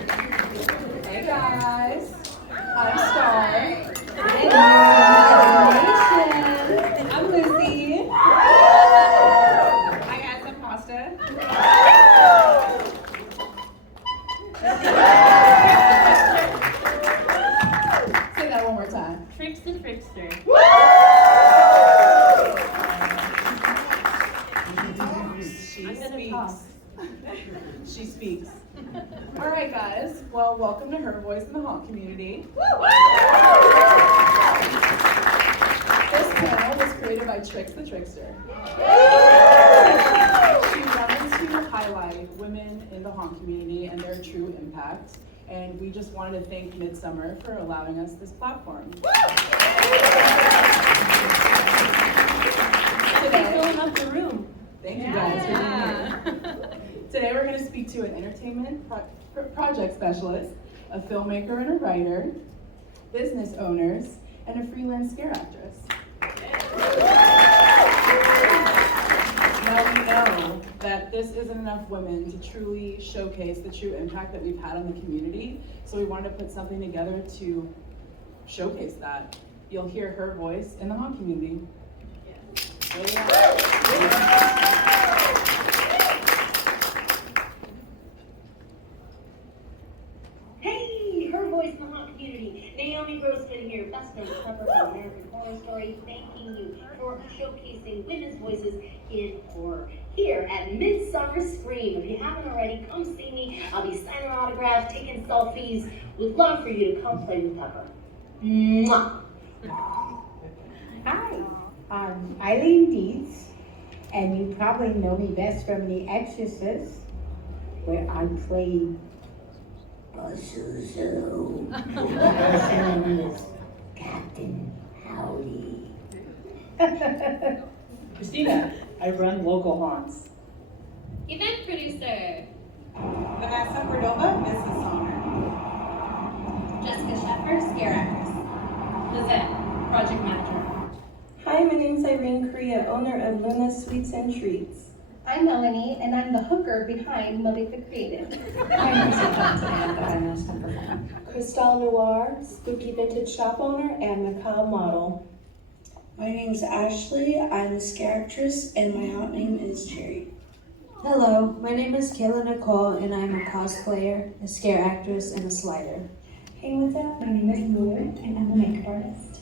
Hey guys, I'm Star. Hey, I'm Lucy. I got some pasta. Say that one more time. Trix the Trickster. She speaks. She speaks. All right, guys. Well, welcome to Her Voice in the Haunt community. This panel was created by Trix the Trickster. She wanted to highlight women in the haunt community and their true impact. And we just wanted to thank Midsummer for allowing us this platform. Today, filling up the room. Thank you guys for being here. Today we're going to speak to an entertainment project specialist, a filmmaker and a writer, business owners, and a freelance scare actress. Now we know that this isn't enough women to truly showcase the true impact that we've had on the community, so we wanted to put something together to showcase that. You'll hear her voice in the haunt community. Hey, her voice in the haunt community. Naomi Grossman here, best known cover from American Horror Story, thanking you for showcasing women's voices in horror here at Midsummer Scream. If you haven't already, come see me. I'll be signing autographs, taking selfies. Would love for you to come play with Pepper. Mwah. Hi, I'm Eileen Dietz, and you probably know me best from The Exorcist, where I played Buzzuzoo, also known as Captain Howdy. Christina, I run local haunts. Event producer. Vanessa Cordova, business owner. Jessica Sheffer, scare actress. Lizette, project manager. Hi, my name is Irene Correa, owner of Luna Sweets and Treats. I'm Melanie, and I'm the hooker behind Moby the Creative. I'm Samantha, I'm a stunt performer. Cristal Noir, spooky vintage shop owner and macabre model. My name is Ashley, I'm a scare actress, and my haunt name is Cherry. Hello, my name is Kayla Nicole, and I'm a cosplayer, a scare actress, and a slider. Hey, what's up? My name is Lulu, and I'm a makeup artist.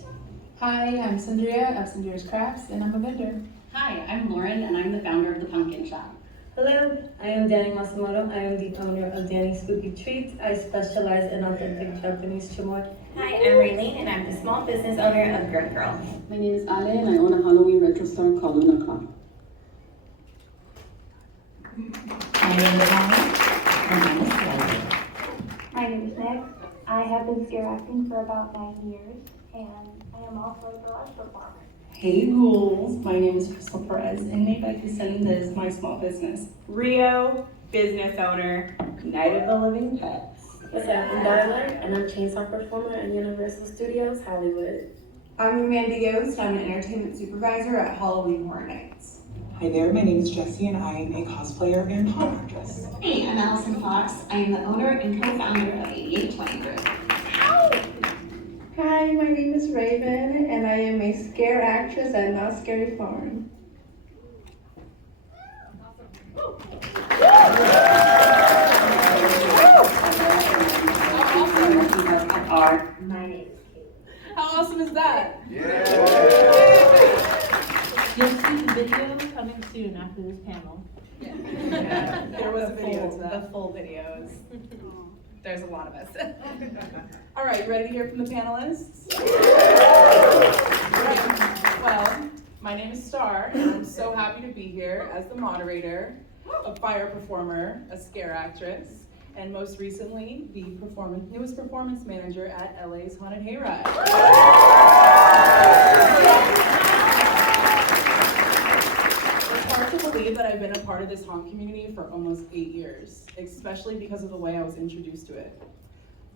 Hi, I'm Sandria of Sandria's Crafts, and I'm a vendor. Hi, I'm Lauren, and I'm the founder of the Pumpkin Shop. Hello, I am Danny Masamoto. I am the owner of Danny's Spooky Treats. I specialize in authentic Japanese chamoy. Hi, I'm Raylene, and I'm the small business owner of Grit Girl. My name is Ale, and I own a Halloween retro store called Luna Club. My name is Molly. My name is Nick. I have been scare acting for about 9 years, and I am also a garage performer. Hey ghouls, my name is Crystal Perez, and Made by Cassandra is my small business. Rio, business owner, Night of the Living Pets. What's up, I'm Darla, and I'm chainsaw performer at Universal Studios, Hollywood. I'm Amanda Yost, I'm an entertainment supervisor at Halloween Horror Nights. Hi there, my name is Jessie, and I am a cosplayer and haunt actress. Hey, I'm Allison Fox. I am the owner and co-founder of 8820 Group. Hi, my name is Raven, and I am a scare actress at Not Scary Farm. My name is Kate. How awesome is that? You'll see the video coming soon after this panel. Yeah. There was a video to that. The full videos. There's a lot of us. All right, you ready to hear from the panelists? Well, my name is Star, and I'm so happy to be here as the moderator, a fire performer, a scare actress, and most recently, the newest performance manager at LA's Haunted Hayride. It's hard to believe that I've been a part of this haunt community for almost 8 years, especially because of the way I was introduced to it.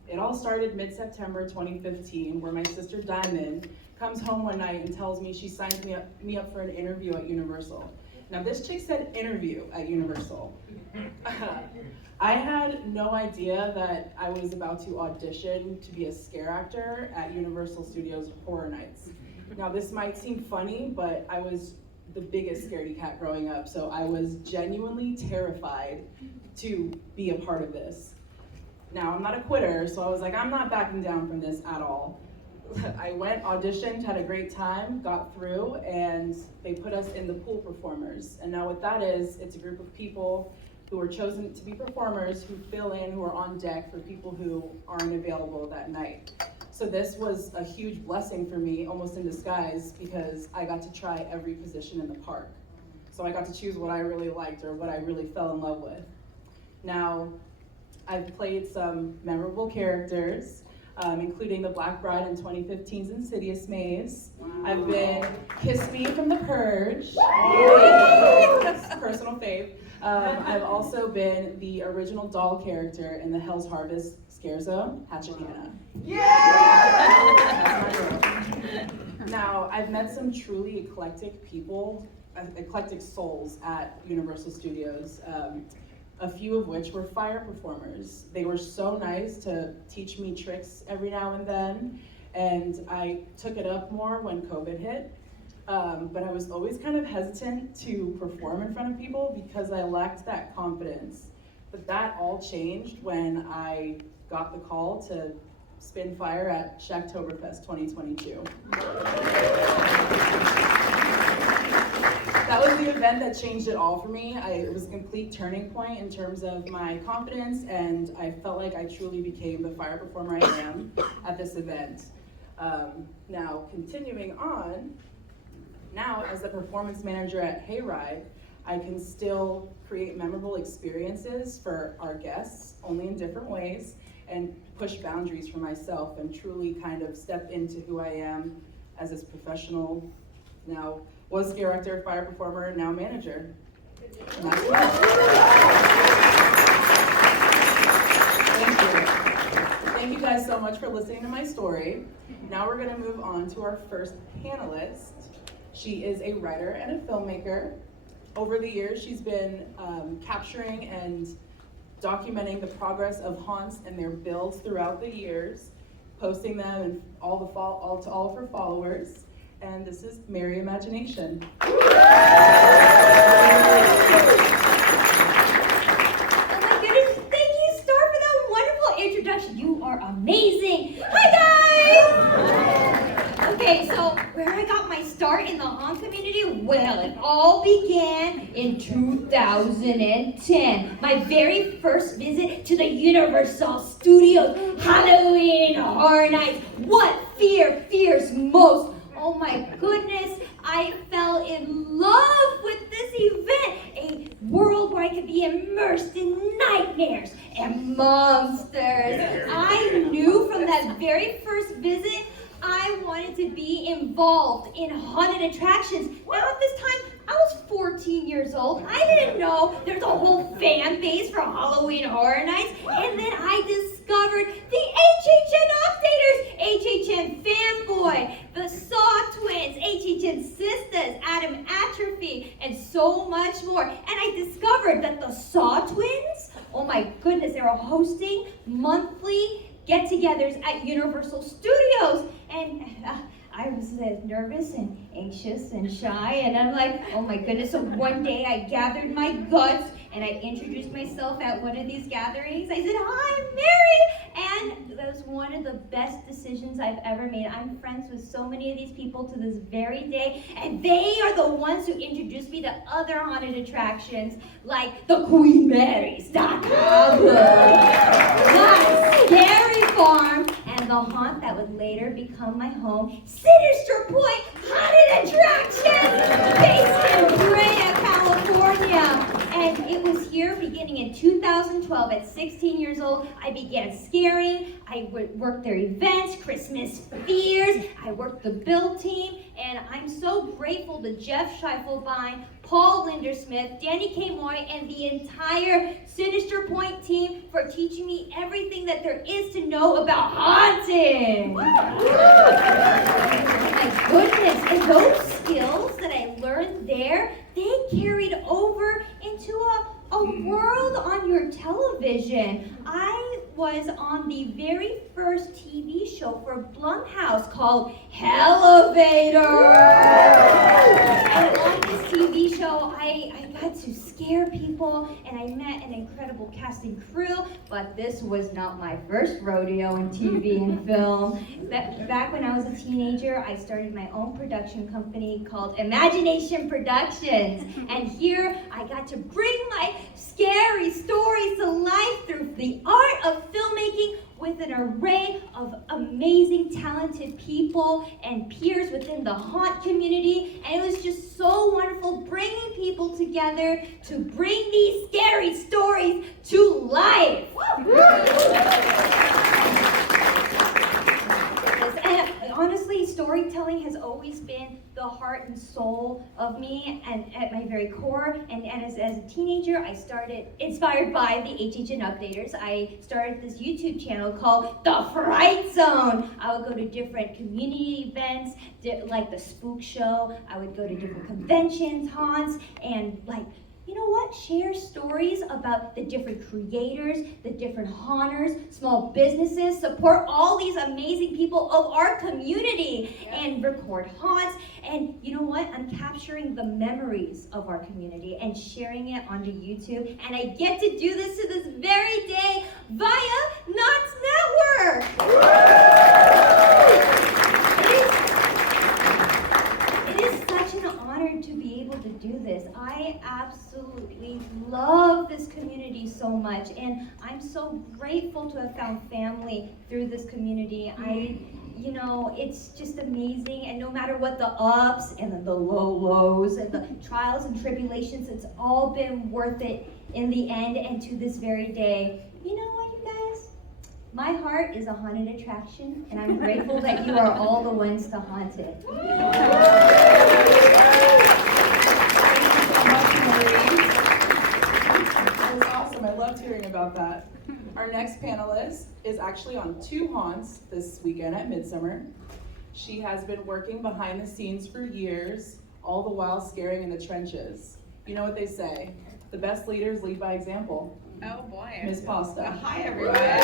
It all started mid-September 2015, where my sister Diamond comes home one night and tells me she signed me up for an interview at Universal. Now this chick said interview at Universal. I had no idea that I was about to audition to be a scare actor at Universal Studios Horror Nights. Now this might seem funny, but I was the biggest scaredy cat growing up, so I was genuinely terrified to be a part of this. Now I'm not a quitter, so I was like, I'm not backing down from this at all. I went, auditioned, had a great time, got through, and they put us in the pool performers. And now what that is, it's a group of people who are chosen to be performers who fill in, who are on deck for people who aren't available that night. So this was a huge blessing for me, almost in disguise, because I got to try every position in the park. So I got to choose what I really liked or what I really fell in love with. Now, I've played some memorable characters, including the Black Bride in 2015's Insidious Maze. I've been Kiss Me from The Purge, personal fave. I've also been the original doll character in the Hell's Harvest Scare Zone, Hatchet Hannah. Yeah! That's my girl. Now, I've met some truly eclectic people, eclectic souls at Universal Studios, a few of which were fire performers. They were so nice to teach me tricks every now and then, and I took it up more when COVID hit. But I was always kind of hesitant to perform in front of people because I lacked that confidence. But that all changed when I got the call to spin fire at Shacktoberfest 2022. That was the event that changed it all for me. It was a complete turning point in terms of my confidence, and I felt like I truly became the fire performer I am at this event. Now, continuing on, now as the performance manager at Hayride, I can still create memorable experiences for our guests, only in different ways, and push boundaries for myself and truly kind of step into who I am as this professional, now was scare actor, fire performer, now manager. Thank you. Thank you guys so much for listening to my story. Now we're gonna move on to our first panelist. She is a writer and a filmmaker. Over the years, she's been capturing and documenting the progress of haunts and their builds throughout the years, posting them and to all of her followers. And this is Merry Imagination. Oh my goodness, thank you, Star, for that wonderful introduction. You are amazing. Hi guys! Okay, so where I got my start in the haunt community? Well, it all began in 2010. My very first visit to the Universal Studios Halloween Horror Nights. What fear fears most? Oh my goodness, I fell in love with this event. A world where I could be immersed in nightmares and monsters. I knew from that very first visit I wanted to be involved in haunted attractions. Now at this time, I was 14 years old. I didn't know there's a whole fan base for Halloween Horror Nights. And then I discovered the HHN Updaters, HHN Fanboy, the Saw Twins, HHN Sisters, Adam Atrophy, and so much more. And I discovered that the Saw Twins, oh my goodness, they were hosting monthly get-togethers at Universal Studios. And I was nervous and anxious and shy, and I'm like, oh my goodness. So one day I gathered my guts and I introduced myself at one of these gatherings. I said, hi, I'm Mary. And that was one of the best decisions I've ever made. I'm friends with so many of these people to this very day, and they are the ones who introduced me to other haunted attractions like the Queen Mary's, the Scary Farm, and the haunt that would later become my home, Sinister Point Haunted Attraction, based in Brea, California. And it was here beginning in 2012. At 16 years old, I began scaring. I worked their events, Christmas Fears. I worked the build team. And I'm so grateful to Jeff Scheifelbein, Paul Lindersmith, Danny K. Moy, and the entire Sinister Point team for teaching me everything that there is to know about haunting. My goodness, and those skills that I learned there, they they carried over into a world on your television. I was on the very first TV show for Blumhouse called Elevator. And on this TV show, I got to scare people, and I met an incredible cast and crew, but this was not my first rodeo in TV and film. Back when I was a teenager, I started my own production company called Imagination Productions, and here I got to bring my scary stories to life through the art of filmmaking with an array of amazing, talented people and peers within the haunt community. And it was just so wonderful bringing people together to bring these scary stories to life. And honestly, storytelling has always been the heart and soul of me, and at my very core. And as a teenager, I started, inspired by the HHN Updaters, I started this YouTube channel called The Fright Zone. I would go to different community events, like the Spook Show. I would go to different conventions, haunts, and you know what? Share stories about the different creators, the different haunters, small businesses, support all these amazing people of our community, and record haunts. And you know what? I'm capturing the memories of our community and sharing it onto YouTube. And I get to do this to this very day via Knott's Network. It is such an honor to be able to do this. I absolutely love this community so much, and I'm so grateful to have found family through this community. It's just amazing, and no matter what the ups and the lows and the trials and tribulations, it's all been worth it in the end and to this very day. You know what, you guys? My heart is a haunted attraction, and I'm grateful that you are all the ones to haunt it. That was awesome. I loved hearing about that. Our next panelist is actually on 2 haunts this weekend at Midsummer. She has been working behind the scenes for years, all the while scaring in the trenches. You know what they say, the best leaders lead by example. Oh boy. Ms. Pasta. Hi everyone. Hi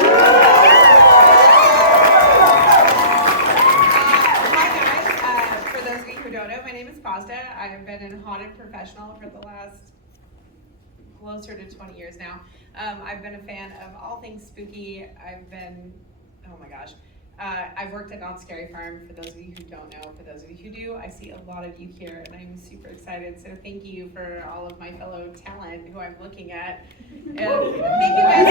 guys. For those of you who don't know, my name is Pasta. I have been a haunted professional for the last closer to 20 years now. I've been a fan of all things spooky. I've worked at Not Scary Farm, for those of you who don't know. For those of you who do, I see a lot of you here, and I'm super excited. So thank you for all of my fellow talent who I'm looking at. And thank you guys.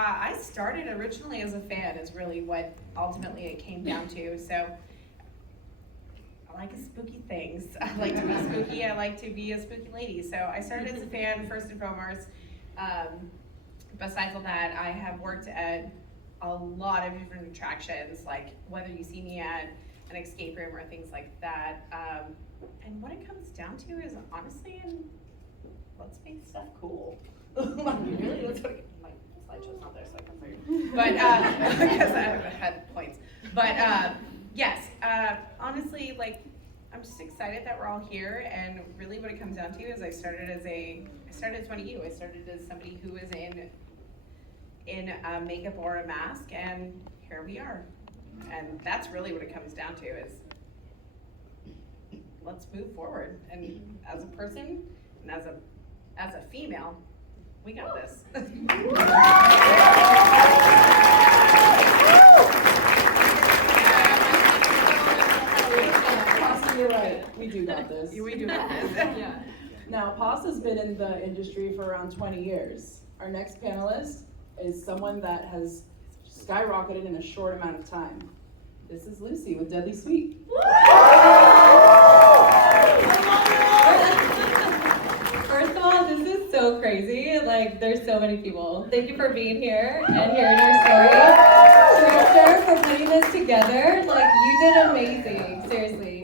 I started originally as a fan, is really what ultimately it came down to. So I like spooky things. I like to be spooky. I like to be a spooky lady. So I started as a fan first and foremost. Besides that, I have worked at a lot of different attractions, like whether you see me at an escape room or things like that. And what it comes down to is honestly, let's make stuff cool. Really, that's what my slideshow's not there, so I can figure. But because I haven't had points. But yes, honestly, I'm just excited that we're all here, and really what it comes down to is I started as one of you. I started as somebody who was in makeup or a mask, and here we are. And that's really what it comes down to is let's move forward. And as a person and as a female, we got this. You're right. We do got this. We do got this. Yeah. Now, Pasta's been in the industry for around 20 years. Our next panelist is someone that has skyrocketed in a short amount of time. This is Lucy with Deadly Sweet. First of all, this is so crazy. There's so many people. Thank you for being here and hearing our story. Trix, for putting this together. You did amazing. Seriously.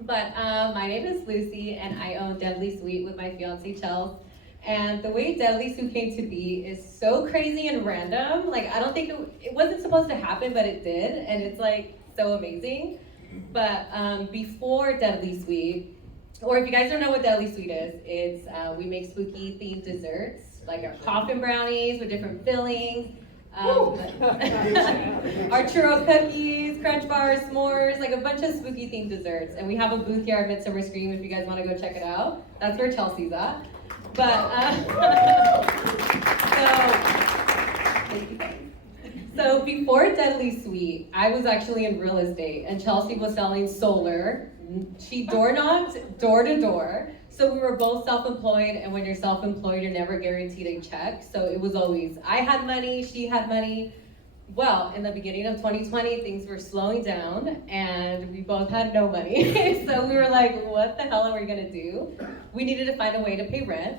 But my name is Lucy, and I own Deadly Sweet with my fiance Chels. And the way Deadly Sweet came to be is so crazy and random. I don't think it wasn't supposed to happen, but it did, and it's so amazing. But before Deadly Sweet, or if you guys don't know what Deadly Sweet is, it's we make spooky themed desserts, like our coffin brownies with different fillings, our churro cookies, crunch bars, s'mores, like a bunch of spooky themed desserts. And we have a booth here at Midsummer Scream if you guys want to go check it out. That's where Chelsea's at. But so before Deadly Sweet, I was actually in real estate, and Chelsea was selling solar. She door knocked door to door. So we were both self-employed, and when you're self-employed, you're never guaranteed a check. So it was always, I had money, she had money. Well, in the beginning of 2020, things were slowing down, and we both had no money. So we were like, what the hell are we gonna do? We needed to find a way to pay rent.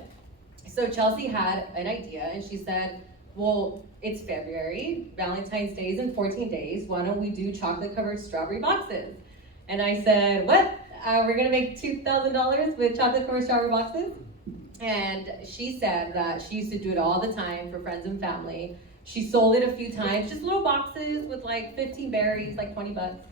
So Chelsea had an idea, and she said, well, it's February, Valentine's Day is in 14 days, why don't we do chocolate-covered strawberry boxes? And I said, what? We're gonna make $2,000 with chocolate-covered strawberry boxes? And she said that she used to do it all the time for friends and family. She sold it a few times, just little boxes with like 15 berries, like 20 bucks.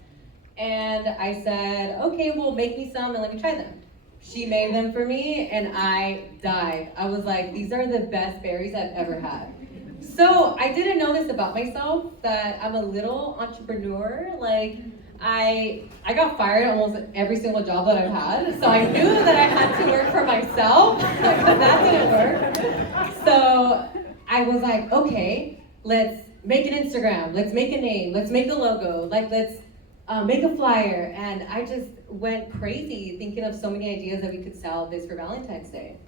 And I said, okay, well, make me some and let me try them. She made them for me and I died. I was like, these are the best berries I've ever had. So I didn't know this about myself, that I'm a little entrepreneur. Like, I got fired almost every single job that I've had. So I knew that I had to work for myself, but that didn't work. So I was like, okay, let's make an Instagram, let's make a name, let's make a logo, like let's make a flyer. And I just went crazy thinking of so many ideas that we could sell this for Valentine's Day.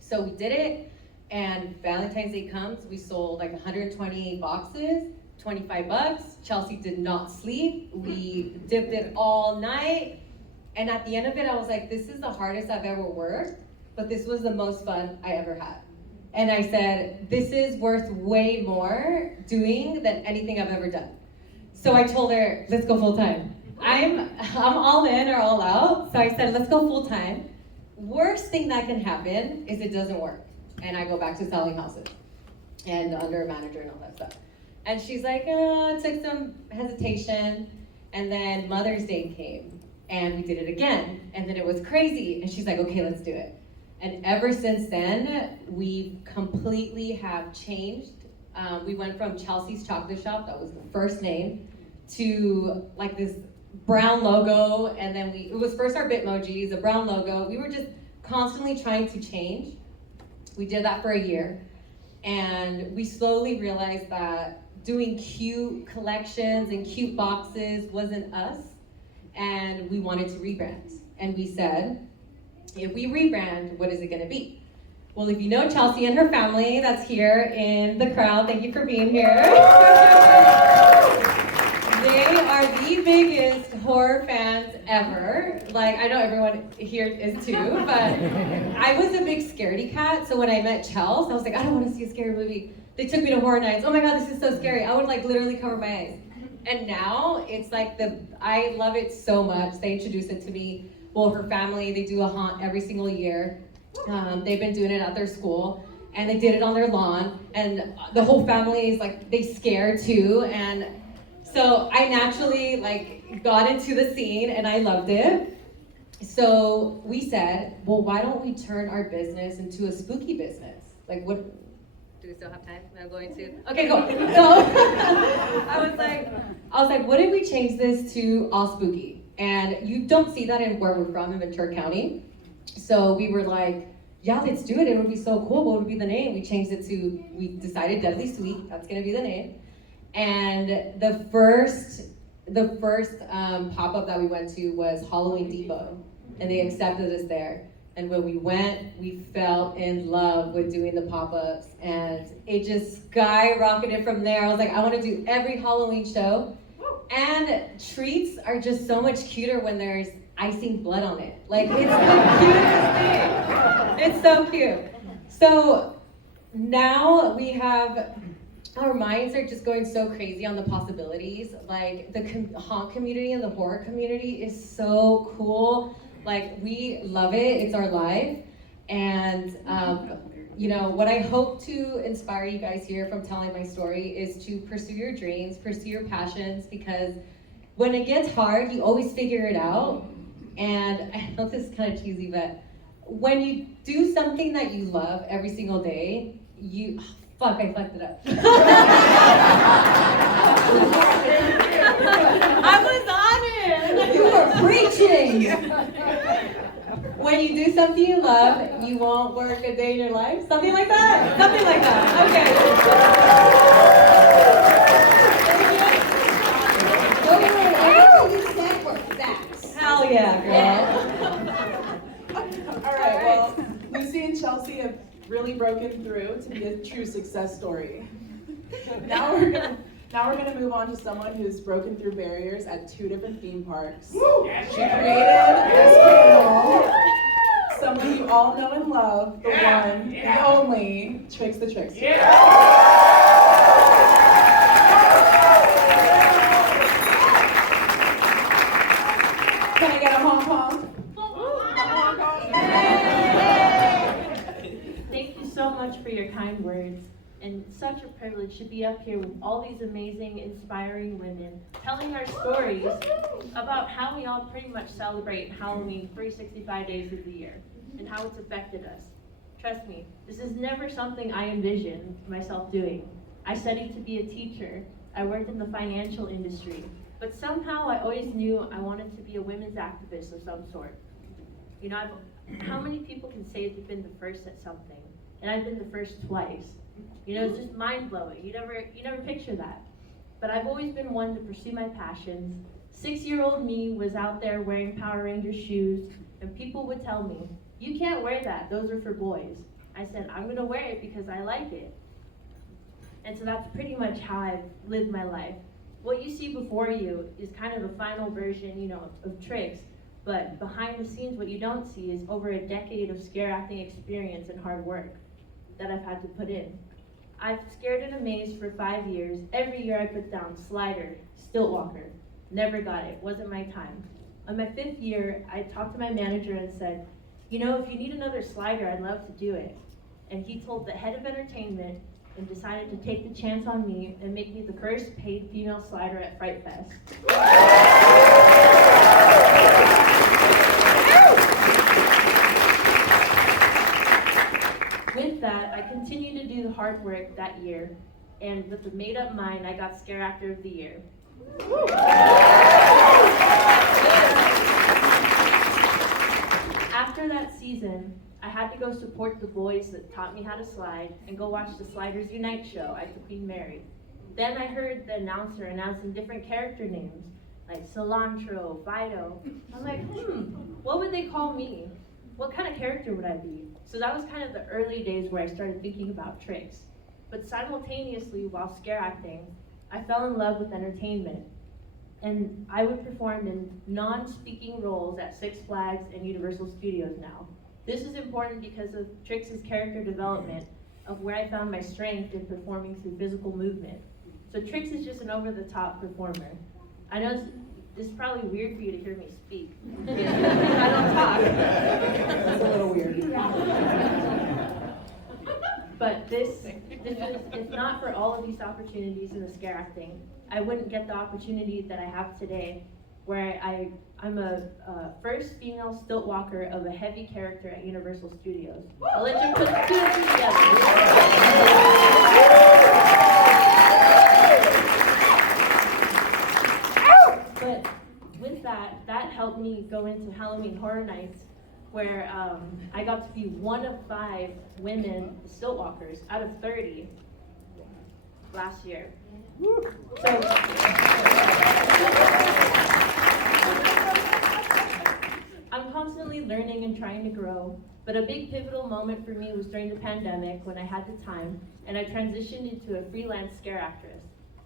So we did it, and Valentine's Day comes, we sold like 120 boxes, 25 bucks. Chelsea did not sleep. We dipped it all night. And at the end of it, I was like, this is the hardest I've ever worked, but this was the most fun I ever had. And I said, this is worth way more doing than anything I've ever done. So I told her, let's go full time. I'm all in or all out. So I said, let's go full time. Worst thing that can happen is it doesn't work. And I go back to selling houses and under a manager and all that stuff. And she's like, it took some hesitation. And then Mother's Day came and we did it again. And then it was crazy. And she's like, okay, let's do it. And ever since then, we completely have changed. We went from Chelsea's Chocolate Shop, that was the first name, to like this brown logo. And then it was first our Bitmojis, a brown logo. We were just constantly trying to change. We did that for a year. And we slowly realized that doing cute collections and cute boxes wasn't us, and we wanted to rebrand. And we said, if we rebrand, what is it gonna be? Well, if you know Chelsea and her family that's here in the crowd, thank you for being here. They are the biggest horror fans ever. Like, I know everyone here is too, but I was a big scaredy cat, so when I met Chelsea, I was like, I don't wanna see a scary movie. They took me to horror nights. Oh my God, this is so scary. I would like literally cover my eyes. And now it's like I love it so much. They introduced it to me. Well, her family, they do a haunt every single year. They've been doing it at their school, and they did it on their lawn. And the whole family is like, they scare too. And so I naturally like got into the scene and I loved it. So we said, well, why don't we turn our business into a spooky business? Like what? Do we still have time? I'm going to. Okay, cool. So I was like, what if we change this to all spooky? And you don't see that in where we're from in Ventura County. So we were like, yeah, let's do it. It would be so cool. What would be the name? We changed it to, we decided Deadly Sweet. That's gonna be the name. And the first pop-up that we went to was Halloween Depot, and they accepted us there. And when we went, we fell in love with doing the pop-ups, and it just skyrocketed from there. I was like, I want to do every Halloween show. And treats are just so much cuter when there's icing blood on it. Like, it's the cutest thing. It's so cute. So now we have, our minds are just going so crazy on the possibilities. Like, the haunt community and the horror community is so cool. Like, we love it, it's our life. And you know, what I hope to inspire you guys here from telling my story is to pursue your dreams, pursue your passions, because when it gets hard, you always figure it out. And I know this is kind of cheesy, but when you do something that you love every single day, I fucked it up. I was on it. You were preaching. When you do something you love, you won't work a day in your life. Something like that. Something like that. Okay. Everything you said were facts. Hell yeah, girl. All right, well, Lucy and Chelsea have really broken through to be a true success story. Now we're gonna move on to someone who's broken through barriers at 2 different theme parks. She created this panel. Someone you all know and love, the one, the only, Trix the Trix. Can I get a honk honk? Thank you so much for your kind words. And such a privilege to be up here with all these amazing, inspiring women, telling our stories about how we all pretty much celebrate Halloween 365 days of the year, and how it's affected us. Trust me, this is never something I envisioned myself doing. I studied to be a teacher. I worked in the financial industry. But somehow I always knew I wanted to be a women's activist of some sort. You know, how many people can say they've been the first at something? And I've been the first twice. You know, it's just mind-blowing. You never picture that. But I've always been one to pursue my passions. 6-year-old me was out there wearing Power Ranger shoes, and people would tell me, "You can't wear that, those are for boys." I said, "I'm gonna wear it because I like it." And so that's pretty much how I've lived my life. What you see before you is kind of the final version, you know, of Trix, but behind the scenes, what you don't see is over a decade of scare acting experience and hard work that I've had to put in. I've scared and amazed for 5 years. Every year I put down Slider, Stiltwalker. Never got it, wasn't my time. On my 5th year, I talked to my manager and said, "You know, if you need another Slider, I'd love to do it." And he told the head of entertainment and decided to take the chance on me and make me the first paid female Slider at Fright Fest. With that, I continued to do the hard work that year, and with the made-up mind, I got Scare Actor of the Year. After that season, I had to go support the boys that taught me how to slide and go watch the Sliders Unite show at the Queen Mary. Then I heard the announcer announcing different character names, like Cilantro, Fido. I'm like, what would they call me? What kind of character would I be? So that was kind of the early days where I started thinking about Trix. But simultaneously, while scare acting, I fell in love with entertainment. And I would perform in non-speaking roles at Six Flags and Universal Studios now. This is important because of Trix's character development, of where I found my strength in performing through physical movement. So Trix is just an over-the-top performer. I know this is probably weird for you to hear me speak. I don't talk. It's a little weird. But this is, if not for all of these opportunities in the scare acting, I wouldn't get the opportunity that I have today, where I'm a first female stilt walker of a heavy character at Universal Studios. I'll let you put 2 and 2 together. But with that helped me go into Halloween Horror Nights, where I got to be one of 5 women stilt walkers out of 30 last year. So I'm constantly learning and trying to grow, but a big pivotal moment for me was during the pandemic when I had the time and I transitioned into a freelance scare actress,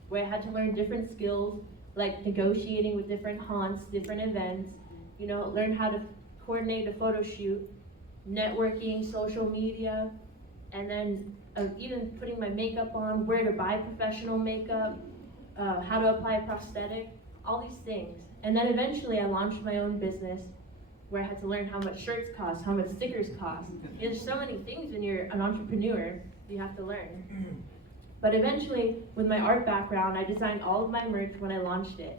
where I had to learn different skills like negotiating with different haunts, different events, you know, learn how to coordinate a photo shoot, networking, social media, and then even putting my makeup on, where to buy professional makeup, how to apply a prosthetic, all these things. And then eventually I launched my own business where I had to learn how much shirts cost, how much stickers cost. There's so many things when you're an entrepreneur you have to learn. But eventually, with my art background, I designed all of my merch when I launched it.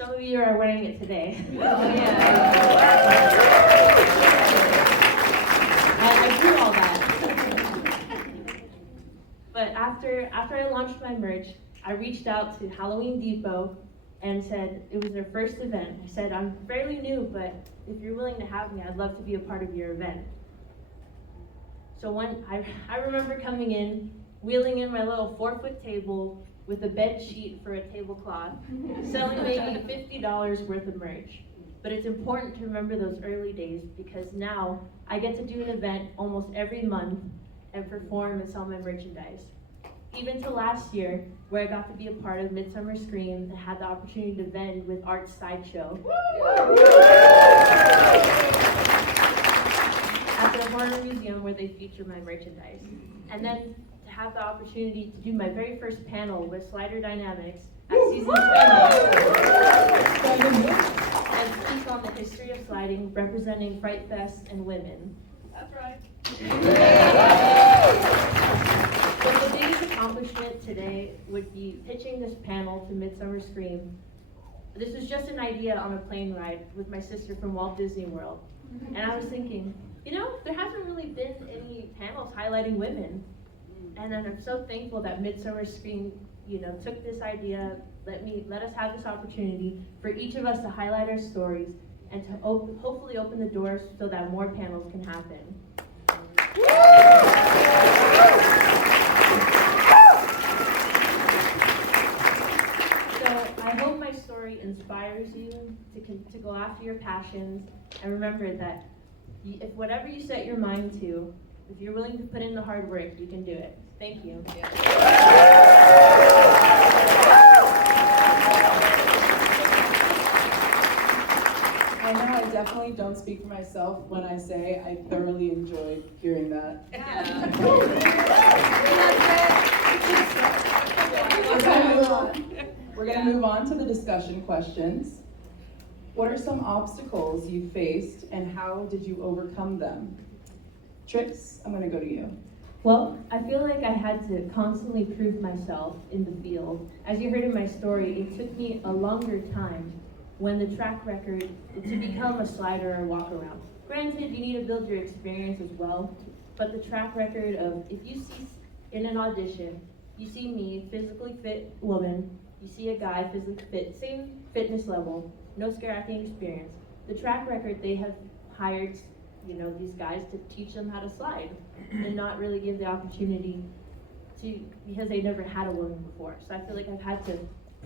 Some of you are wearing it today. Oh, yeah. I do all that. But after I launched my merch, I reached out to Halloween Depot and said it was their first event. I said, I'm fairly new, but if you're willing to have me, I'd love to be a part of your event. So I remember coming in, wheeling in my little 4-foot table with a bed sheet for a tablecloth, selling maybe $50 worth of merch. But it's important to remember those early days because now I get to do an event almost every month and perform and sell my merchandise. Even to last year, where I got to be a part of Midsummer Scream and had the opportunity to vend with Arts Sideshow at the Horror Museum where they feature my merchandise. And then to have the opportunity to do my very first panel with Slider Dynamics at season 20 and speak on the history of sliding, representing Fright Fest and women. That's right. But the biggest accomplishment today would be pitching this panel to Midsummer Scream. This was just an idea on a plane ride with my sister from Walt Disney World. And I was thinking, you know, there hasn't really been any panels highlighting women. And then I'm so thankful that Midsummer Scream, you know, took this idea, let us have this opportunity for each of us to highlight our stories and to hopefully open the doors so that more panels can happen. So I hope my story inspires you to go after your passions and remember that if whatever you set your mind to, if you're willing to put in the hard work, you can do it. Thank you. I know I definitely don't speak for myself when I say I thoroughly enjoyed hearing that. We're gonna move on to the discussion questions. What are some obstacles you faced and how did you overcome them? Trix, I'm gonna go to you. Well, I feel like I had to constantly prove myself in the field. As you heard in my story, it took me a longer time when the track record to become a slider or walk around. Granted, you need to build your experience as well, but the track record of if you see in an audition, you see me, physically fit woman, you see a guy, physically fit, same fitness level, no scare acting experience. The track record, they have hired, you know, these guys to teach them how to slide and not really give the opportunity to, because they never had a woman before. So I feel like I've had to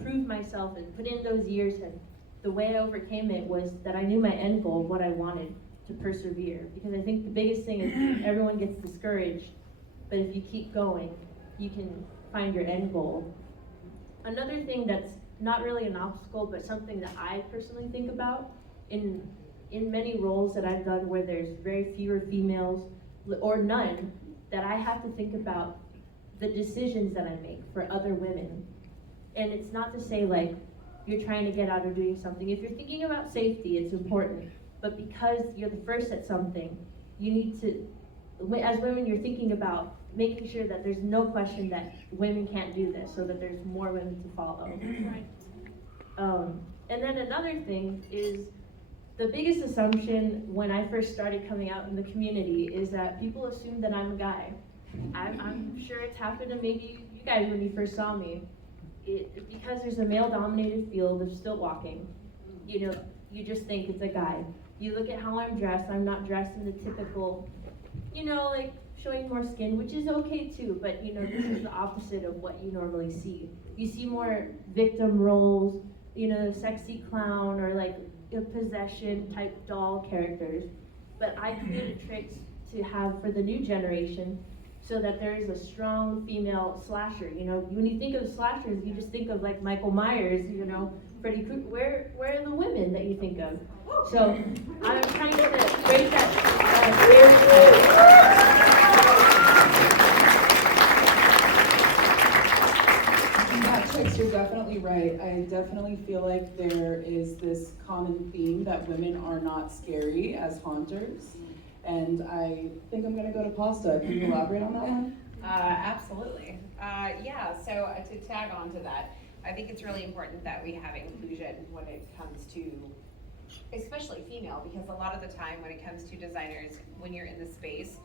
prove myself and put in those years, and the way I overcame it was that I knew my end goal, what I wanted, to persevere. Because I think the biggest thing is everyone gets discouraged, but if you keep going, you can find your end goal. Another thing that's not really an obstacle, but something that I personally think about in many roles that I've done where there's very fewer females or none, that I have to think about the decisions that I make for other women. And it's not to say like you're trying to get out or doing something. If you're thinking about safety, it's important. But because you're the first at something, you need to, as women, you're thinking about making sure that there's no question that women can't do this, so that there's more women to follow. And then another thing is, the biggest assumption when I first started coming out in the community is that people assume that I'm a guy. I'm sure it's happened to maybe you guys when you first saw me. Because there's a male-dominated field of stilt walking, you know, you just think it's a guy. You look at how I'm dressed, I'm not dressed in the typical, you know, like showing more skin, which is okay too, but you know, this is the opposite of what you normally see. You see more victim roles, you know, sexy clown or like a possession type doll characters. But I created Trix to have for the new generation so that there is a strong female slasher. You know, when you think of slashers, you just think of like Michael Myers, you know, Freddy Krueger. Where are the women that you think of? So I'm trying to break that Yeah, Trix, you're definitely right. I definitely feel like there is this common theme that women are not scary as haunters. And I think I'm gonna go to Pasta. Can you elaborate on that one? Absolutely. Yeah, so to tag on to that, I think it's really important that we have inclusion when it comes to, especially female, because a lot of the time when it comes to designers, when you're in the space,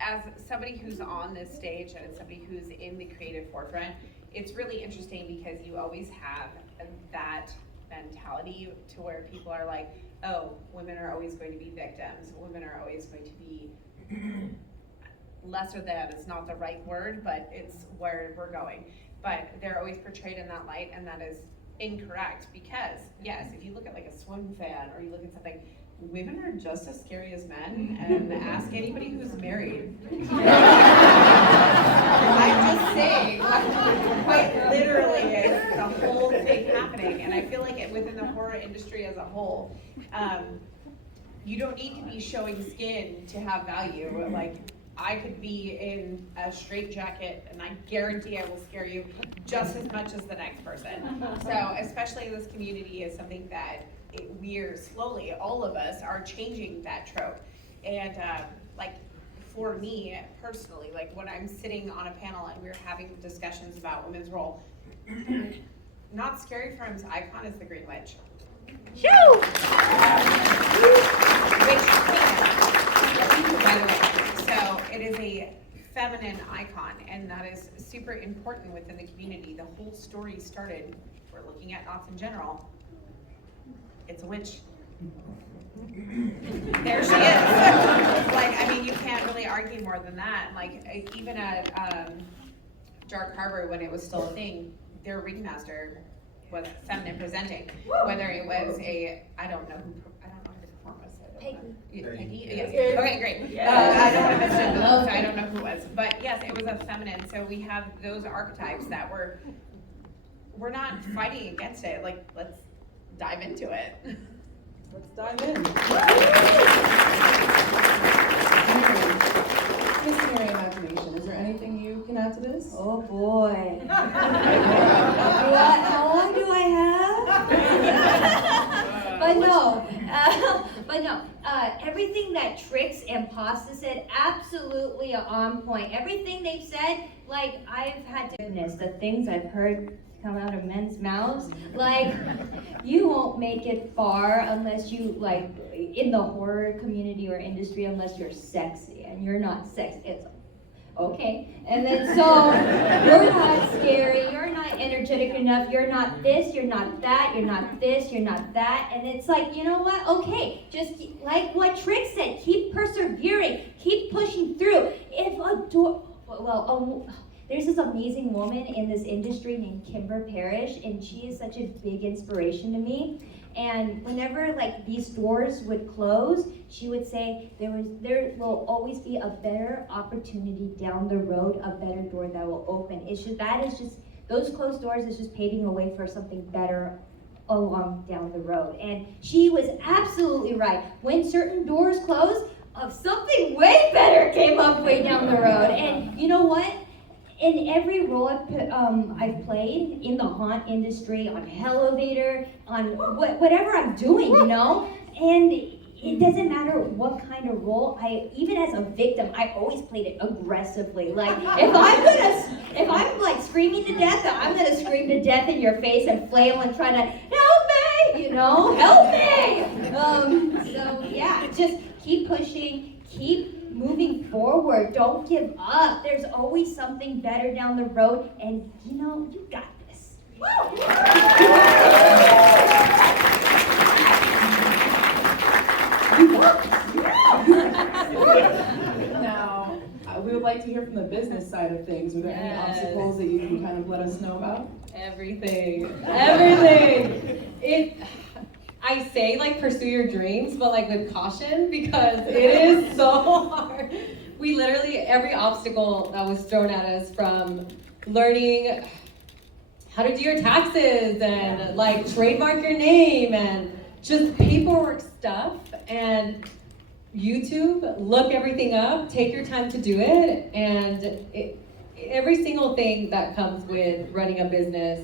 as somebody who's on this stage and somebody who's in the creative forefront, it's really interesting because you always have that mentality to where people are like, oh, women are always going to be victims, women are always going to be lesser than is not the right word, but it's where we're going. But they're always portrayed in that light, and that is incorrect because, yes, if you look at like a swim fan or you look at something, women are just as scary as men, and ask anybody who's married. I'm just saying, quite literally, it's the whole thing happening, and I feel like within the horror industry as a whole, you don't need to be showing skin to have value. Like, I could be in a straitjacket, and I guarantee I will scare you just as much as the next person. So, especially this community is something that we're slowly, all of us are changing that trope. And like for me personally, like when I'm sitting on a panel and we're having discussions about women's role, not Scary Firm's icon is the Green Witch. Shoo! Which, by the way, so it is a feminine icon, and that is super important within the community. The whole story started, we're looking at knots in general, it's a witch. There she is. Like, I mean, you can't really argue more than that. Like, even at Dark Harbor, when it was still a thing, their ringmaster was feminine presenting. Whether it was I don't know who the performer was. Peggy? Yes. Okay, great. I don't want to mention I don't know who it was. But yes, it was a feminine. So we have those archetypes that we're not fighting against it. Like, let's dive into it. Let's dive in. Visionary imagination. Is there anything you can add to this? Oh boy. How long do I have? But no. Everything that Trix and Pasta said, absolutely on point. Everything they've said, like I've had to witness the things I've heard come out of men's mouths. Like, you won't make it far unless you, like, in the horror community or industry, unless you're sexy, and you're not sexy. It's okay. And then so, you're not scary, you're not energetic enough, you're not this, you're not that, you're not this, you're not that, and it's like, you know what? Okay, just like what Trix said, keep persevering, keep pushing through. If a door, there's this amazing woman in this industry named Kimber Parrish, and she is such a big inspiration to me. And whenever like these doors would close, she would say there will always be a better opportunity down the road, a better door that will open. It's just those closed doors is just paving a way for something better along down the road. And she was absolutely right. When certain doors close, something way better came up way down the road. And you know what? In every role I've played in the haunt industry, on Hellevator, on whatever I'm doing, you know, and it doesn't matter what kind of role. Even as a victim, I always played it aggressively. Like if I'm like screaming to death, I'm gonna scream to death in your face and flail and try to help me, you know, help me. So yeah, just keep pushing, keep moving forward. Don't give up. There's always something better down the road, and you know, you got this. Woo! Now, we would like to hear from the business side of things. Were there any obstacles that you can kind of let us know about? Everything. I say like pursue your dreams, but like with caution, because it is so hard. We literally, every obstacle that was thrown at us, from learning how to do your taxes and like trademark your name and just paperwork stuff, and YouTube, look everything up, take your time to do it, and every single thing that comes with running a business,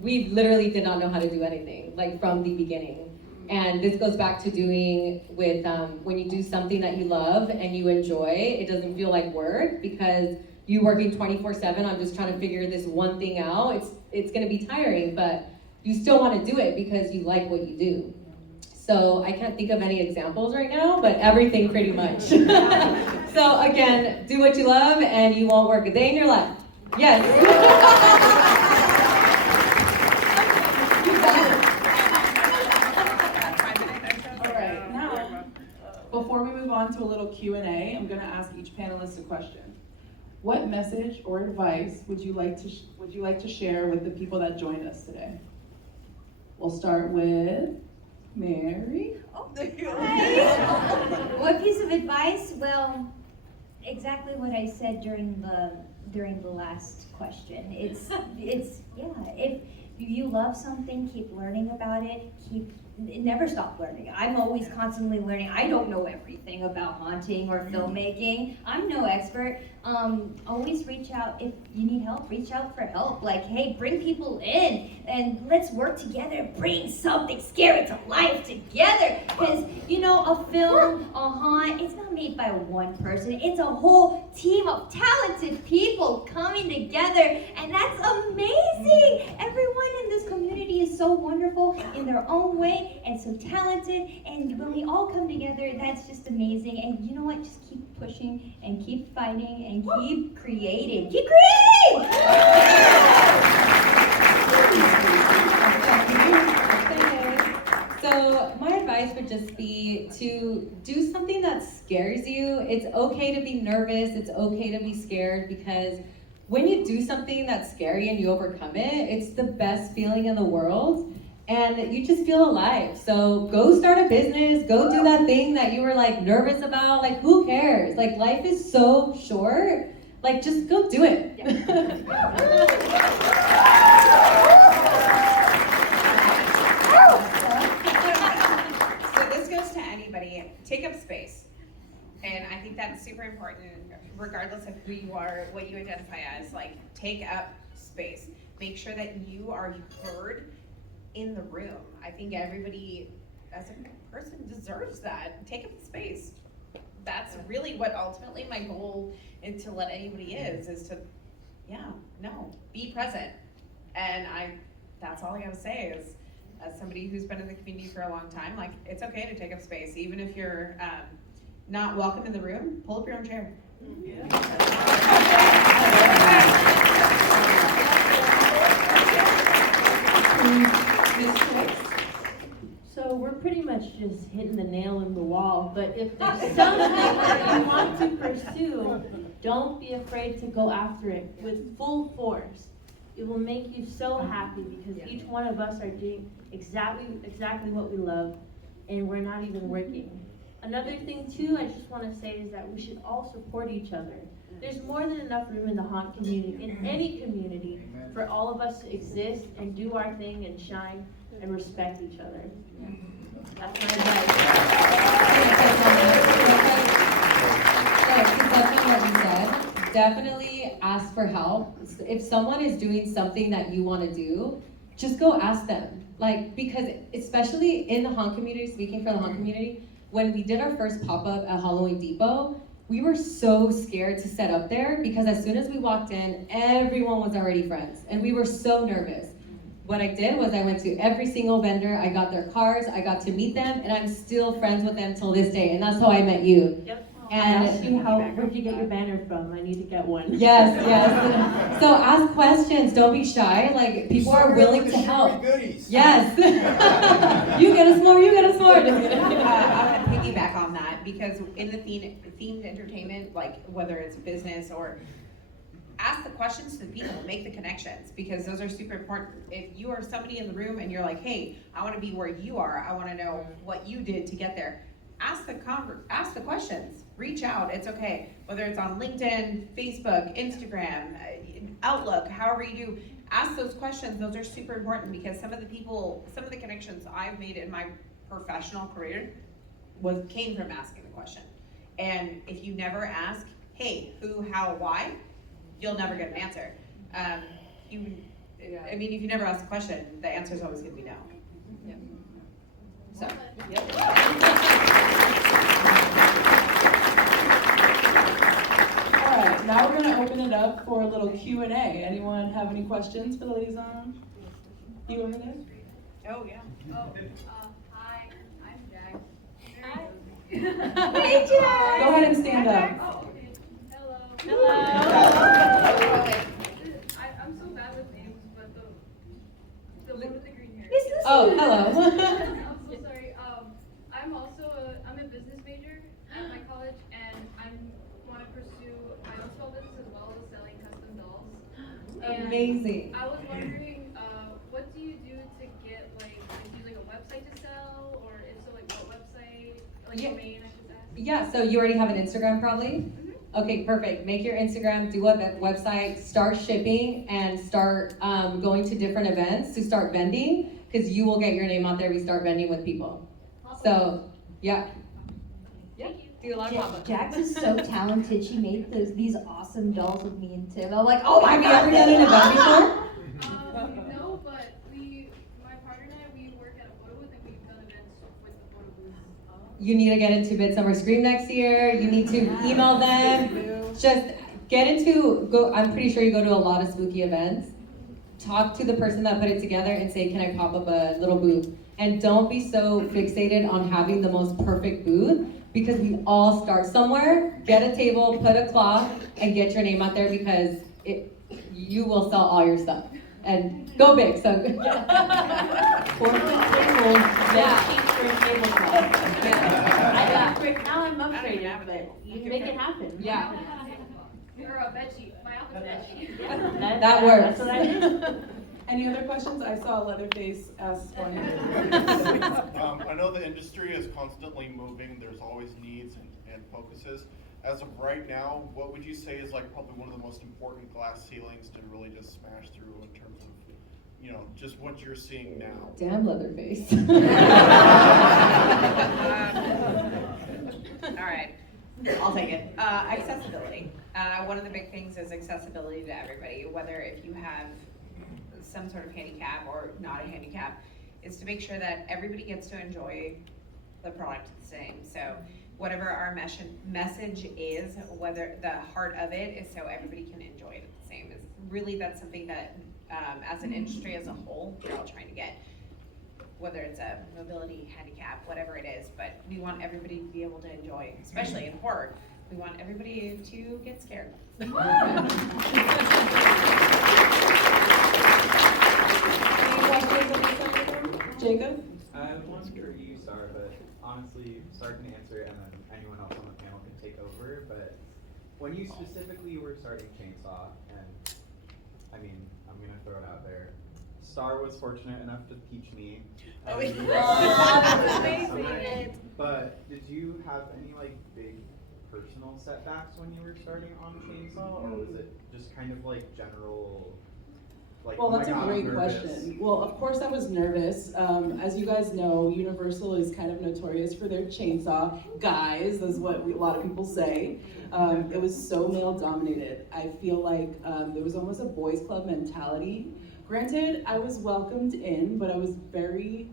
we literally did not know how to do anything, like from the beginning. And this goes back to doing with, when you do something that you love and you enjoy, it doesn't feel like work, because you working 24/7 on just trying to figure this one thing out. It's gonna be tiring, but you still wanna do it because you like what you do. So I can't think of any examples right now, but everything pretty much. So again, do what you love and you won't work a day in your life. Yes. Before we move on to a little Q&A, I'm going to ask each panelist a question. What message or advice would you like to share with the people that joined us today? We'll start with Mary. Oh, hi. What piece of advice? Well, exactly what I said during the last question. It's yeah. If you love something, keep learning about it. Never stop learning. I'm always constantly learning. I don't know everything about haunting or filmmaking. I'm no expert. Always reach out if you need help. Reach out for help. Like, hey, bring people in and let's work together. Bring something scary to life together. Because a film, a haunt, it's not made by one person. It's a whole team of talented people coming together, and that's amazing. Everyone in this community is so wonderful in their own way and so talented, and when we all come together, that's just amazing. And you know what? Just keep pushing and keep fighting and keep creating. Keep creating! So my advice would just be to do something that scares you. It's okay to be nervous, it's okay to be scared, because when you do something that's scary and you overcome it, it's the best feeling in the world, and you just feel alive. So go start a business, go do that thing that you were like nervous about. Like, who cares? Like, life is so short. Like, just go do it. So this goes to anybody. Take up space. And I think that's super important, regardless of who you are, what you identify as. Like, take up space. Make sure that you are heard in the room. I think everybody, as a person, deserves that. Take up the space. That's really what ultimately my goal is to let anybody is to, be present. And that's all I gotta say is, as somebody who's been in the community for a long time, like, it's okay to take up space. Even if you're not welcome in the room, pull up your own chair. Miss Trix? So we're pretty much just hitting the nail in the wall, but if there's something that you want to pursue, don't be afraid to go after it with full force. It will make you so happy because each one of us are doing exactly what we love, and we're not even working. Another thing too, I just want to say is that we should all support each other. There's more than enough room in the haunt community, in any community, for all of us to exist and do our thing and shine and respect each other. That's my advice. To touch on what you said, definitely ask for help. If someone is doing something that you want to do, just go ask them. Like, because especially in the haunt community, speaking for the haunt community, when we did our first pop-up at Halloween Depot, we were so scared to set up there because as soon as we walked in, everyone was already friends, and we were so nervous. What I did was I went to every single vendor, I got their cards, I got to meet them, and I'm still friends with them till this day, and that's how I met you. Yep. And I asked you where'd you get your banner from? I need to get one. Yes. So ask questions, don't be shy. Like, people are willing to help. Yes. You get us more, you get us more. I'm gonna piggyback on that because in the themed entertainment, like whether it's business or, ask the questions to the people, make the connections, because those are super important. If you are somebody in the room and you're like, hey, I want to be where you are, I want to know what you did to get there. Ask the questions, reach out, it's okay. Whether it's on LinkedIn, Facebook, Instagram, Outlook, however you do, ask those questions. Those are super important because some of the connections I've made in my professional career came from asking the question. And if you never ask, hey, who, how, why, you'll never get an answer. If you never ask the question, the answer is always going to be no. Yeah. So, All right, now we're gonna open it up for a little Q&A. Anyone have any questions for the ladies on? You over there? Oh, yeah. Hi, I'm Jack. Hi. Hey, Jack. Go ahead and stand up. Oh, okay. Hello. Hello. I'm so bad with names, but the one with the green hair. Is this Oh, you? hello. I'm so sorry. I'm a business major at my college, and I want to pursue my own small business as well as selling custom dolls. And Amazing. I was wondering, what do you do to get do you use a website to sell, or if so, what website, domain I should ask? Yeah, so you already have an Instagram probably? Okay, perfect. Make your Instagram, do a website, start shipping, and start going to different events to start vending, because you will get your name out there. We start vending with people. So, yeah. Yeah, do a lot of pop-ups. Jax is so talented. She made these awesome dolls with me and Tim. I'm like, oh my Have you god. ever done an event before? No, but my partner and I, we work at a photo booth, and we've done events with the photo booth. You need to get into Midsummer Scream next year. You need to email them. Just I'm pretty sure you go to a lot of spooky events. Talk to the person that put it together and say, can I pop up a little booth? And don't be so fixated on having the most perfect booth, because we all start somewhere. Get a table, put a cloth, and get your name out there, because you will sell all your stuff. And go big, so. 4 foot tables, cheap for a tablecloth. Yeah. Now I'm upgraded, but you can make it happen. Yeah. Or a bed sheet. My office bed sheet. That works. That's what I did. Any other questions? I saw Leatherface ask one. I know the industry is constantly moving. There's always needs and focuses. As of right now, what would you say is probably one of the most important glass ceilings to really just smash through in terms of, just what you're seeing now? Damn Leatherface. All right, I'll take it. Accessibility. One of the big things is accessibility to everybody, whether if you have some sort of handicap or not a handicap, is to make sure that everybody gets to enjoy the product the same. So whatever our message is, whether the heart of it is so everybody can enjoy it the same. Is really, that's something that as an industry as a whole, we're all trying to get, whether it's a mobility, handicap, whatever it is, but we want everybody to be able to enjoy, especially in horror. We want everybody to get scared. Any questions on this side? Jacob? I have one for you, Star, but honestly, Star can answer it, and then anyone else on the panel can take over. But when you specifically were starting Chainsaw, and I mean, I'm gonna throw it out there, Star was fortunate enough to teach me. Oh, that's amazing. But did you have any big personal setbacks when you were starting on Chainsaw, or was it just kind of general? Well, that's a great question. Well, of course I was nervous. As you guys know, Universal is kind of notorious for their chainsaw guys, is what a lot of people say. It was so male dominated. I feel like there was almost a boys club mentality. Granted, I was welcomed in, but I was very,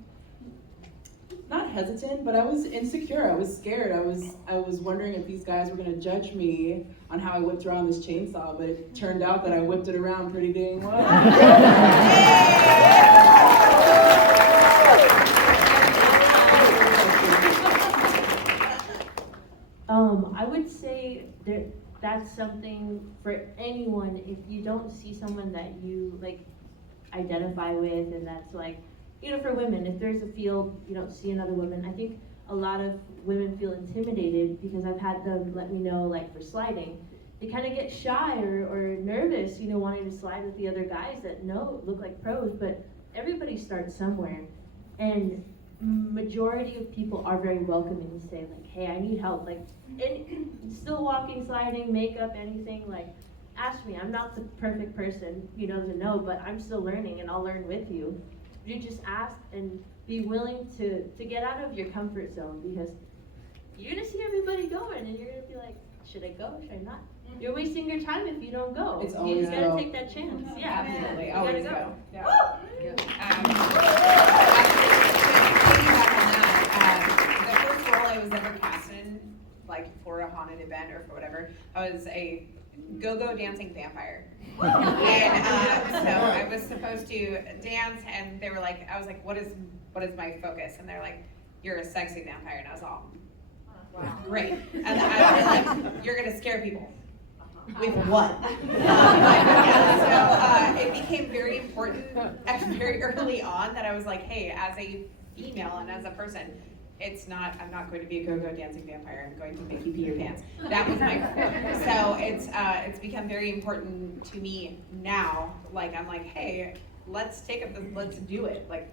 not hesitant, but I was insecure. I was scared. I was wondering if these guys were gonna judge me on how I whipped around this chainsaw, but it turned out that I whipped it around pretty dang well. I would say that's something for anyone. If you don't see someone that you identify with, and that's for women, if there's a field you don't see another woman, I think a lot of women feel intimidated, because I've had them let me know, for sliding, they kind of get shy or nervous, wanting to slide with the other guys that look like pros, but everybody starts somewhere. And majority of people are very welcoming and say hey, I need help, and still walking, sliding, makeup, anything, ask me. I'm not the perfect person, to know, but I'm still learning, and I'll learn with you. You just ask and be willing to get out of your comfort zone, because you're gonna see everybody going, and you're gonna be like, should I go? Should I not? You're wasting your time if you don't go. It's You always just gotta go. take that chance. Yeah, Absolutely, you always gotta go. Yeah. The first role I was ever cast in, for a haunted event or for whatever, I was a go-go dancing vampire. And so I was supposed to dance, and they were like, I was like, what is my focus? And they're like, you're a sexy vampire. And I was all, wow, great. And I was like, you're gonna scare people. With what? So it became very important very early on that I was like, hey, as a female and as a person, I'm not going to be a go-go dancing vampire. I'm going to make you pee your pants. That was my goal. So it's become very important to me now. Like, I'm like, hey, let's do it. Like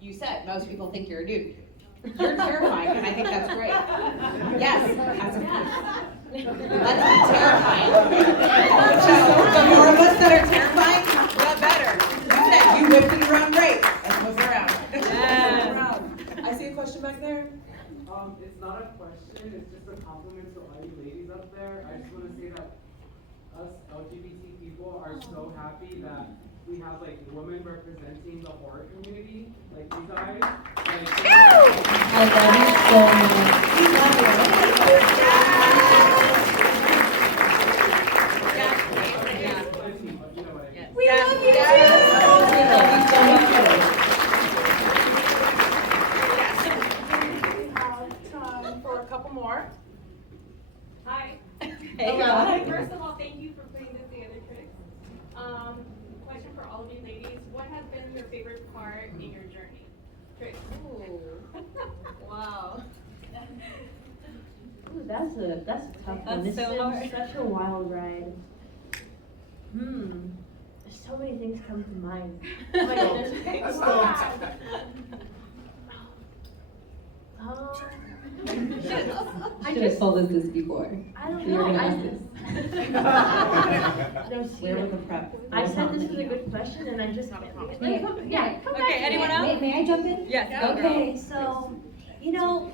you said, most people think you're a dude. You're terrifying, and I think that's great. Yes, as a that's terrifying. So the more of us that are terrifying, the better. You said you whipped it around great. Let's move around. I see a question back there. It's not a question, it's just a compliment to all you ladies up there. I just want to say that us LGBT people are so happy that we have like women representing the horror community, like you guys. Like, I love you so much. We love you so much. Time for a couple more. Hi. Hey, First of all, thank you for putting this together, Trix. Question for all of you ladies: what has been your favorite part in your journey, Trix? Wow. Ooh, that's a tough one. That's This so is hard. such a wild ride. So many things come to mind. Oh my goodness. I should have told us this before. I don't You were know. gonna ask this. No, see, Where was the prep? I said this was a good question, and I just come back to me. Okay, anyone else? May I jump in? Yes, go, Okay, so,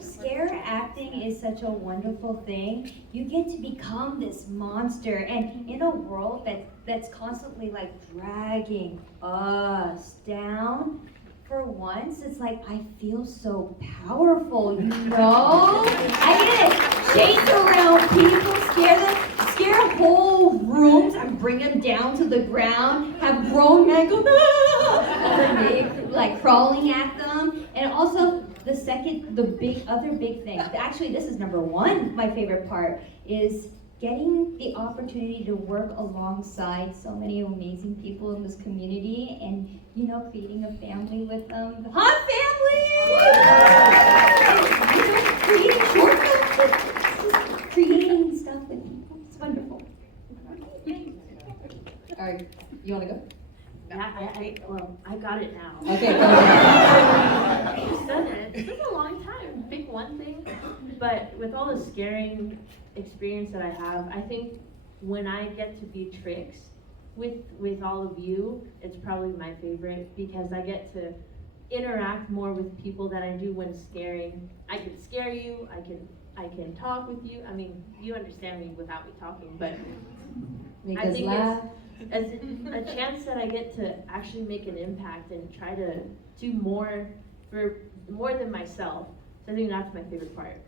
scare acting is such a wonderful thing. You get to become this monster, and in a world that's constantly like dragging us down, for once, it's like I feel so powerful, I get to chase around people, scare whole rooms, and bring them down to the ground, have grown men go, like crawling at them, and also the other big thing, actually this is number one, my favorite part, is getting the opportunity to work alongside so many amazing people in this community and, creating a family with them. Hot family! Creating short films, creating stuff with people. It's wonderful. All right, you want to go? Yeah, I got it now. Okay, go ahead. You've done it. It took a long time. Pick one thing, but with all the scaring experience that I have, I think when I get to be Trix with all of you, it's probably my favorite because I get to interact more with people than I do when scaring. I can scare you. I can talk with you. I mean, you understand me without me talking, but Make I us think laugh. it's a chance that I get to actually make an impact and try to do more than myself. So I think that's my favorite part.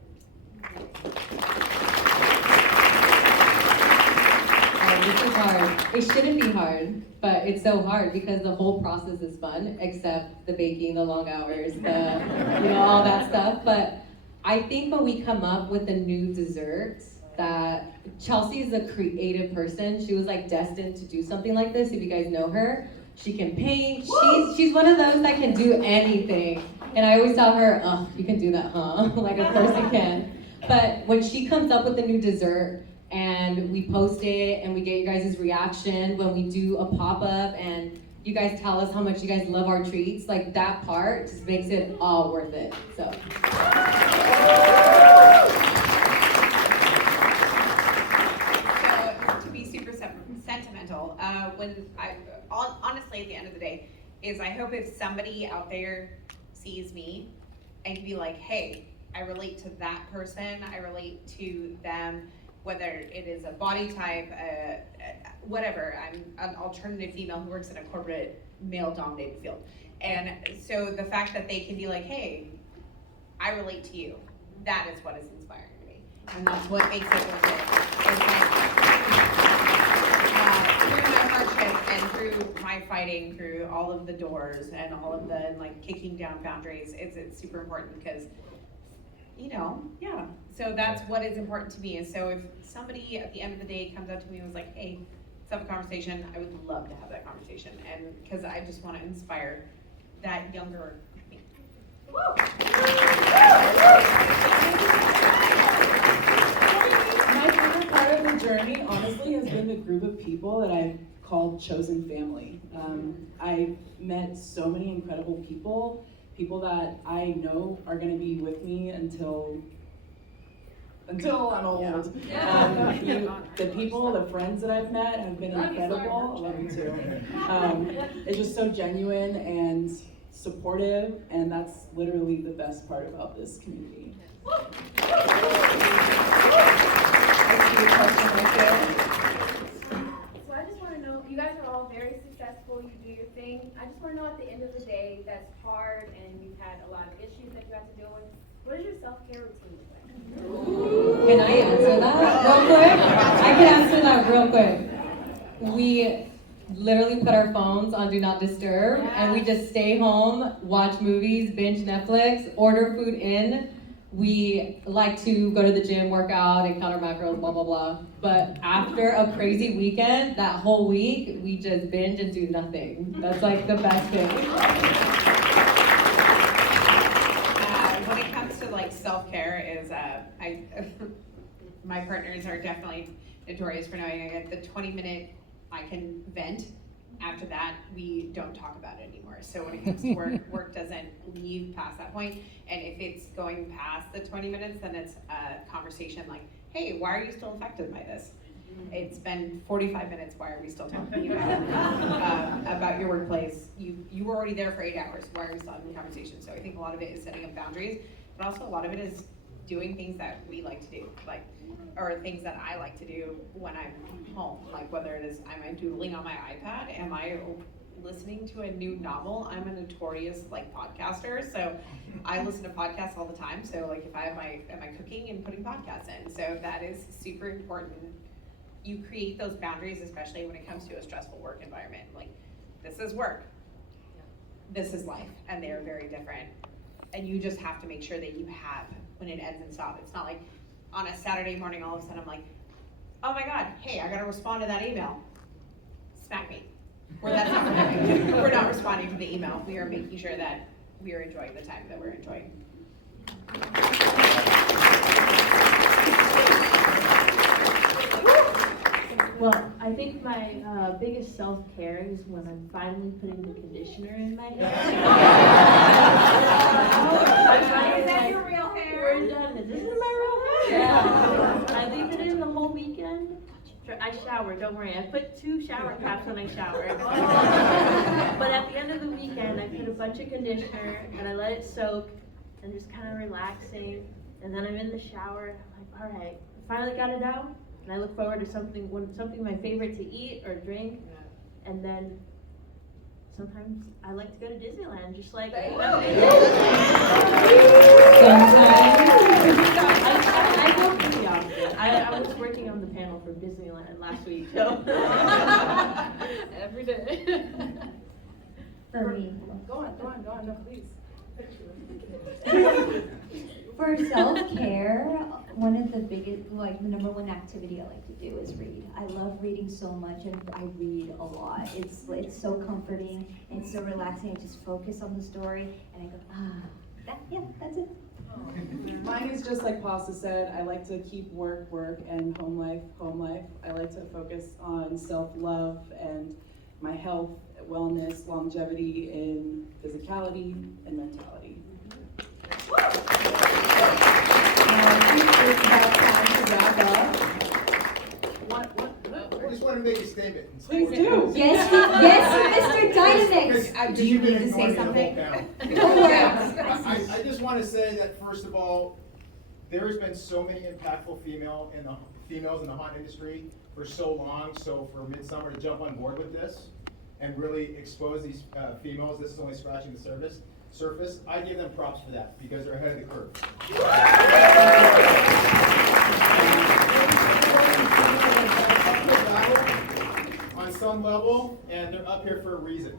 This is hard. It shouldn't be hard, but it's so hard because the whole process is fun, except the baking, the long hours, all that stuff. But I think when we come up with a new dessert, that Chelsea is a creative person. She was like destined to do something like this. If you guys know her, she can paint. She's one of those that can do anything. And I always tell her, oh, you can do that, huh? Like, of course you can. But when she comes up with a new dessert and we post it and we get you guys' reaction when we do a pop-up and you guys tell us how much you guys love our treats, like that part just makes it all worth it, so. So, to be super sentimental, honestly at the end of the day, is I hope if somebody out there sees me and can be like, hey, I relate to that person, I relate to them, whether it is a body type, whatever. I'm an alternative female who works in a corporate male-dominated field. And so the fact that they can be like, hey, I relate to you, that is what is inspiring to me. And that's what makes it worth it. through my hardship and through my fighting through all of the doors and all of the like kicking down boundaries, it's super important because, yeah. So that's what is important to me. And so if somebody at the end of the day comes up to me and was like, hey, let's have a conversation, I would love to have that conversation. And because I just want to inspire that younger me. My favorite part of the journey, honestly, has been the group of people that I've called chosen family. I've met so many incredible people that I know are going to be with me until I'm old. The people, the friends that I've met have been incredible. I love you too. It's just so genuine and supportive, and that's literally the best part about this community. So I just want to know, you guys are all very successful, you do your thing. I just want to know at the end of the day, that's hard and you've had a lot of issues that you have to deal with. What does your self-care routine look like? Can I answer that real quick? I can answer that real quick. We literally put our phones on Do Not Disturb, and we just stay home, watch movies, binge Netflix, order food in. We like to go to the gym, work out, and count our macros, blah, blah, blah. But after a crazy weekend, that whole week, we just binge and do nothing. That's like the best thing. When it comes to like self-care is, my partners are definitely notorious for knowing at the 20-minute I can vent. After that, we don't talk about it anymore. So when it comes to work doesn't leave past that point. And if it's going past the 20 minutes, then it's a conversation like, hey, why are you still affected by this? It's been 45 minutes, why are we still talking about your workplace? You were already there for 8 hours, why are we still having a conversation? So I think a lot of it is setting up boundaries, but also a lot of it is doing things that we like to do, or things that I like to do when I'm home. Like whether it is, am I doodling on my iPad? Am I listening to a new novel? I'm a notorious podcaster, so I listen to podcasts all the time. So if I have am I cooking and putting podcasts in? So that is super important. You create those boundaries, especially when it comes to a stressful work environment. This is work, this is life, and they're very different. And you just have to make sure that you have when it ends and stops. It's not like on a Saturday morning, all of a sudden I'm like, oh my God, hey, I gotta respond to that email. Smack me. Or that's not what we're doing. We're not responding to the email. We are making sure that we are enjoying the time that we're enjoying. Well, I think my biggest self-care is when I'm finally putting the conditioner in my hair. Is that your real hair? We're done. This is my real hair. Yeah. I leave it in the whole weekend. I shower, don't worry. I put 2 shower caps when I shower. But at the end of the weekend, I put a bunch of conditioner and I let it soak and just kind of relaxing. And then I'm in the shower. I'm like, all right, I finally got it out. And I look forward to something my favorite to eat or drink. And then sometimes I like to go to Disneyland, just like I go pretty often. I was working on the panel for Disneyland last week, so every day. For me. Go on, no, please. For self-care, one of the biggest, the number one activity I like to do is read. I love reading so much, and I read a lot. It's so comforting and so relaxing. I just focus on the story, and I go, that's it. Mine is just like Pasta said, I like to keep work, and home life. I like to focus on self-love and my health, wellness, longevity in physicality and mentality. It's about time to wrap up. I just want to make a statement. Please do. Yes, Mr. Dynamix. Do you need to say something? Oh, I just want to say that first of all, there has been so many impactful females in the haunt industry for so long. So for Midsummer to jump on board with this and really expose these females, this is only scratching the surface. I give them props for that because they're ahead of the curve. one level, and they're up here for a reason.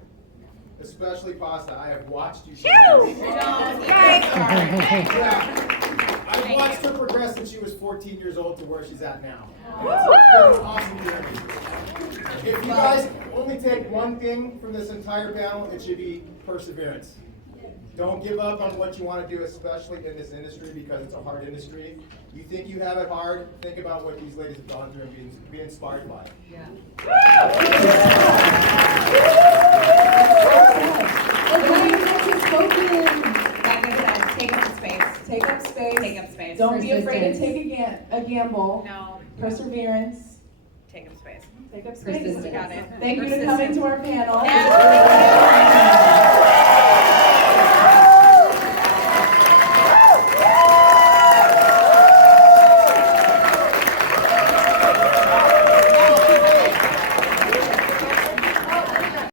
Especially Pasta. I have watched you. I've watched her progress since she was 14 years old to where she's at now. It's been an awesome journey. If you guys only take one thing from this entire panel, it should be perseverance. Don't give up on what you want to do, especially in this industry, because it's a hard industry. You think you have it hard, think about what these ladies have gone through and be inspired by it. Take up space. Take up space. Take up space. Don't be afraid to take a gamble. No. Perseverance. Take up space. Take up space. Got it. Thank you for coming to our panel.